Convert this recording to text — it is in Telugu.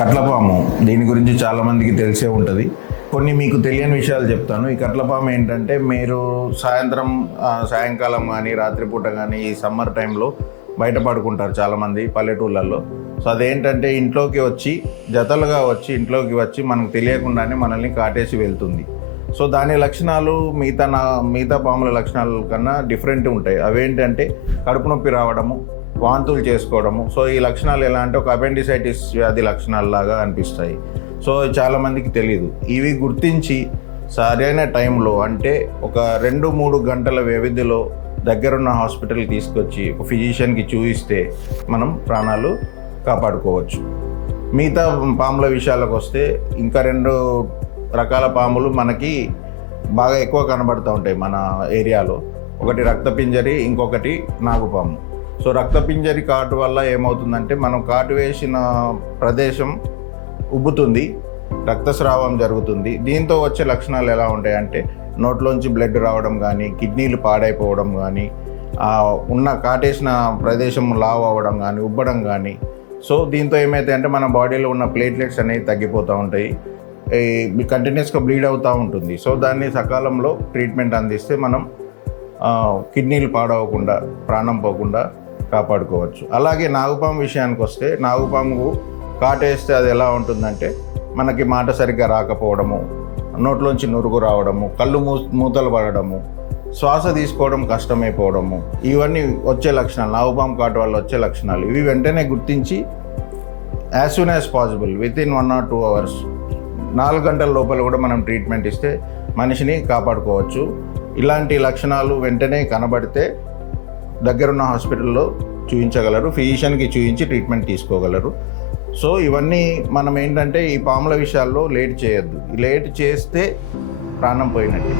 కట్లపాము దీని గురించి చాలామందికి తెలిసే ఉంటుంది. కొన్ని మీకు తెలియని విషయాలు చెప్తాను. ఈ కట్లపాము ఏంటంటే మీరు సాయంకాలం కానీ రాత్రిపూట కానీ ఈ సమ్మర్ టైంలో బయట పడుకుంటారు చాలామంది పల్లెటూళ్ళల్లో. సో అదేంటంటే ఇంట్లోకి వచ్చి జతలుగా వచ్చి ఇంట్లోకి వచ్చి మనకు తెలియకుండానే మనల్ని కాటేసి వెళ్తుంది. సో దాని లక్షణాలు మిగతా పాముల లక్షణాల కన్నా డిఫరెంట్ ఉంటాయి. అవేంటంటే కడుపు నొప్పి రావడము, వాంతులు చేసుకోవడము. సో ఈ లక్షణాలు ఎలా అంటే ఒక అపెండిసైటిస్ వ్యాధి లక్షణాలలాగా అనిపిస్తాయి. సో చాలామందికి తెలియదు. ఇవి గుర్తించి సరైన టైంలో అంటే ఒక 2-3 గంటల వ్యవధిలో దగ్గరున్న హాస్పిటల్కి తీసుకొచ్చి ఒక ఫిజిషియన్కి చూపిస్తే మనం ప్రాణాలు కాపాడుకోవచ్చు. మిగతా పాముల విషయాలకు వస్తే ఇంకా 2 రకాల పాములు మనకి బాగా ఎక్కువ కనబడుతూ ఉంటాయి మన ఏరియాలో. ఒకటి రక్తపింజరి, ఇంకొకటి నాగుపాము. సో రక్తపింజరి కాటు వల్ల ఏమవుతుందంటే మనం కాటు వేసిన ప్రదేశం ఉబ్బుతుంది, రక్తస్రావం జరుగుతుంది. దీంతో వచ్చే లక్షణాలు ఎలా ఉంటాయంటే నోట్లోంచి బ్లడ్ రావడం కానీ, కిడ్నీలు పాడైపోవడం కానీ, కాటేసిన ప్రదేశం లావ్ అవ్వడం కానీ, ఉబ్బడం కానీ. సో దీంతో ఏమైతే అంటే మన బాడీలో ఉన్న ప్లేట్లెట్స్ అనేవి తగ్గిపోతూ ఉంటాయి, కంటిన్యూస్గా బ్లీడ్ అవుతూ ఉంటుంది. సో దాన్ని సకాలంలో ట్రీట్మెంట్ అందిస్తే మనం కిడ్నీలు పాడవకుండా, ప్రాణం పోకుండా కాపాడుకోవచ్చు. అలాగే నాగుపాము విషయానికి వస్తే నాగుపాము కాటేస్తే అది ఎలా ఉంటుందంటే మనకి మాట సరిగ్గా రాకపోవడము, నోట్లోంచి నురుగు రావడము, కళ్ళు మూతలు పడడము, శ్వాస తీసుకోవడం కష్టమైపోవడము, ఇవన్నీ వచ్చే లక్షణాలు, నాగుపాము కాటు వల్ల వచ్చే లక్షణాలు. ఇవి వెంటనే గుర్తించి as soon as possible within 1 or 2 hours 4 గంటల లోపల కూడా మనం ట్రీట్మెంట్ ఇస్తే మనిషిని కాపాడుకోవచ్చు. ఇలాంటి లక్షణాలు వెంటనే కనబడితే దగ్గరున్న హాస్పిటల్లో చూపించగలరు, ఫిజిషియన్కి చూపించి ట్రీట్మెంట్ తీసుకోగలరు. సో ఇవన్నీ మనం ఏంటంటే ఈ పాముల విషయాల్లో లేట్ చేయొద్దు. లేట్ చేస్తే ప్రాణం పోయినట్టు.